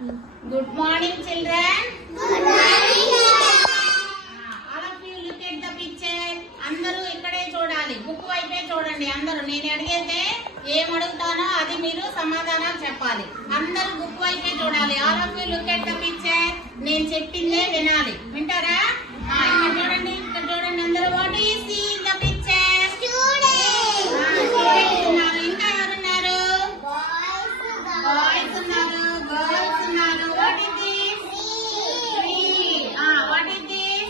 Good morning, children. Good morning. All of you look at the picture. అందరూ ఇక్కడే చూడాలి, book వైపే చూడండి. అందరూ నేను అడిగితే ఏం అడుగుతానో అది మీరు సమాధానాలు చెప్పాలి. అందరూ బుక్ వైపే చూడాలి. All of you look at the picture. నేను చెప్పిందే వినాలి. వింటారా? ఇక్కడ చూడండి, ఇక్కడ చూడండి అందరూ. What is see in the picture? Students. Students ఉన్నారు. ఇంకా ఎవరున్నారు? Boys ఉన్నారు, గర్ల్స్ ఉన్నారు. What is this? Tree. What is this?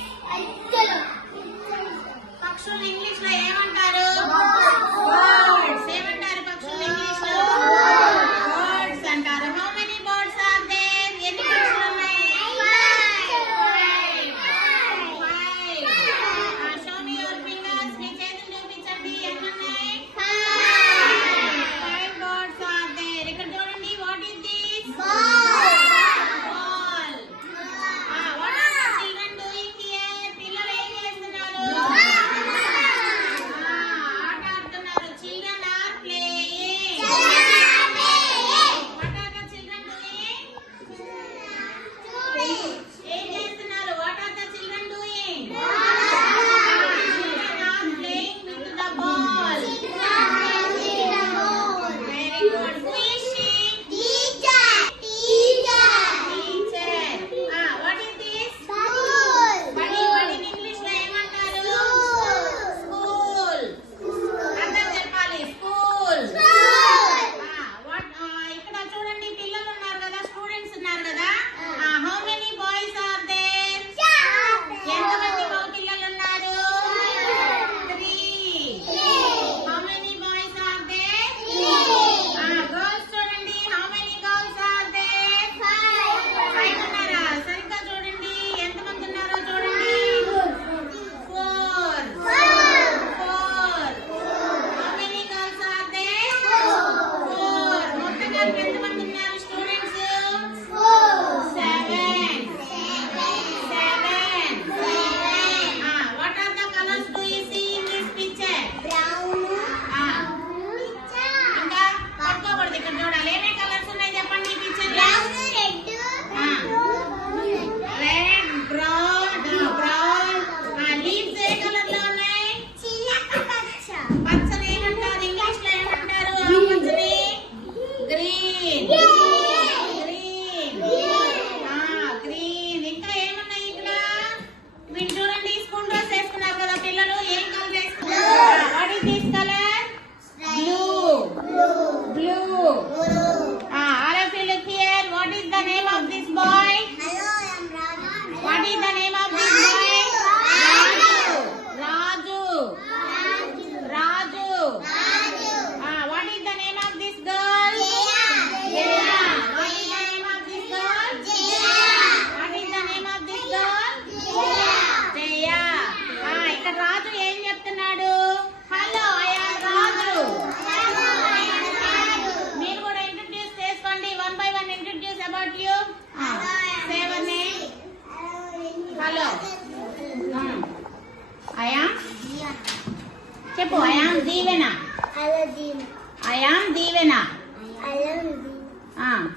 పక్షులు ఇంగ్లీష్ లో ఏమంటారు? బర్డ్స్. ఏమంటారు పక్షులు ఇంగ్లీష్ లో? బర్డ్స్ అంటారు. How many birds are there? ఎన్ని పక్షులు ఉన్నాయి? Five. Show me your fingers. మీ చేతులు చూపించండి. ఎన్ని ఉన్నాయి? Five birds are there. ఇక్కడ చూడండి. What is this? Ball. What are the children doing here? పిల్లలు ఏం చేస్తున్నారు? ఆట ఆడుతున్నారు. Children are playing. What are the children doing? ఏం చేస్తున్నారు? What are the children doing? Children are playing with the ball. Very good. Who is she? Teacher. What is this? Body in English లో ఏమంటారు? School. అందరూ చెప్పాలి. School. ఇక్కడ చూడండి, పిల్లలు ఉన్నారు కదా, స్టూడెంట్స్ ఉన్నారు కదా. How many boys are there? ఎంతమంది మగ పిల్లలు ఉన్నారు? 3. How many boys are there? Girls చూడండి. How many girls are there? 5 ఉన్నారా? సరిగ్గా చూడండి. ఎంతమంది ఉన్నారో చూడండి. 4. How many girls are there? 4. మొత్తం కలిపి ఎంతమంది ఉన్నారు students? 7. What are the colors do you see in this picture? ఇంకా పట్టుకోకూడదు, ఇక్కడ చూడాలి. ఏమేమి కలర్స్ ఉన్నాయి చెప్పండి ఈ పిక్చర్ లో? Red, brown. లీవ్స్ ఏ కలర్ లో ఉన్నాయి? పచ్చని ఏమంటారు? ఇంగ్లీష్ లో ఏమంటారు? పచ్చని గ్రీన్. గ్రీన్. ఇంకా ఏమున్నాయి ఇక్కడ? మీరు చూడండి, స్కూల్ డ్రెస్ వేసుకున్నారు కదా పిల్లలు. ఏం కలర్ వేసుకున్నారు? What is this colour? Blue. All of you look here. What is the name of this boy? What is the name of this boy? Raju. What is the name of this girl? Jaya. What is the name of this girl? What is the name of this girl? Jaya. ఇక్కడ రాజు ఏం చెప్తున్నాడు? Hello, I am Raju. మీరు కూడా introduce చేసుకోండి. 1 by 1 introduce about you. Say your name. Hello. I am చెప్పు. I am Deevena.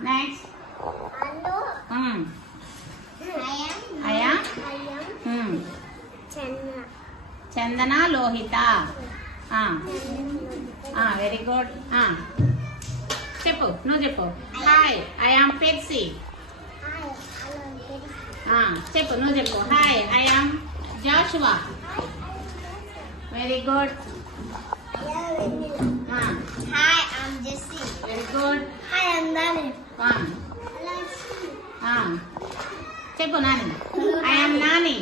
Next. I am Chandana Lohitha. Very good. చెప్పు, నువ్వు చెప్పు. Hi, I am Pepsi. చెప్పు, నువ్వు చెప్పు. Hi, I am Joshua. Very good. Hi, I'm Jessie. Very good. Hi, I'm Nani. చెప్పు Nani. I am Nani.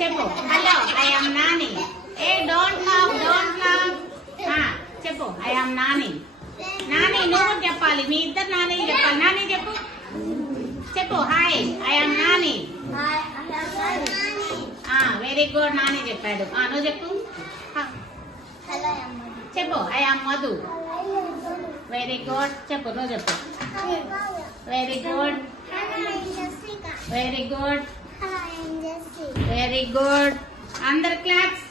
చెప్పు. Hello, I am Nani. Don't laugh. చెప్పు. I am Nani. Nani నువ్వు చెప్పాలి. మీ ఇద్దరు నాని చెప్పాలి. నాని చెప్పు. చెప్పు. Hi, I am Nani. Hi, I'm Nani. Very good. Nani చెప్పాడు. నువ్వు చెప్పు. Hello, I'm Madhu. చెప్పు. I am Madhu. Very good. చెప్పు, నువ్వు చెప్పు. Very good. Hello, I'm Jessica. Very good. Hello, I'm Jessie. Very good. అందరు క్లాప్స్.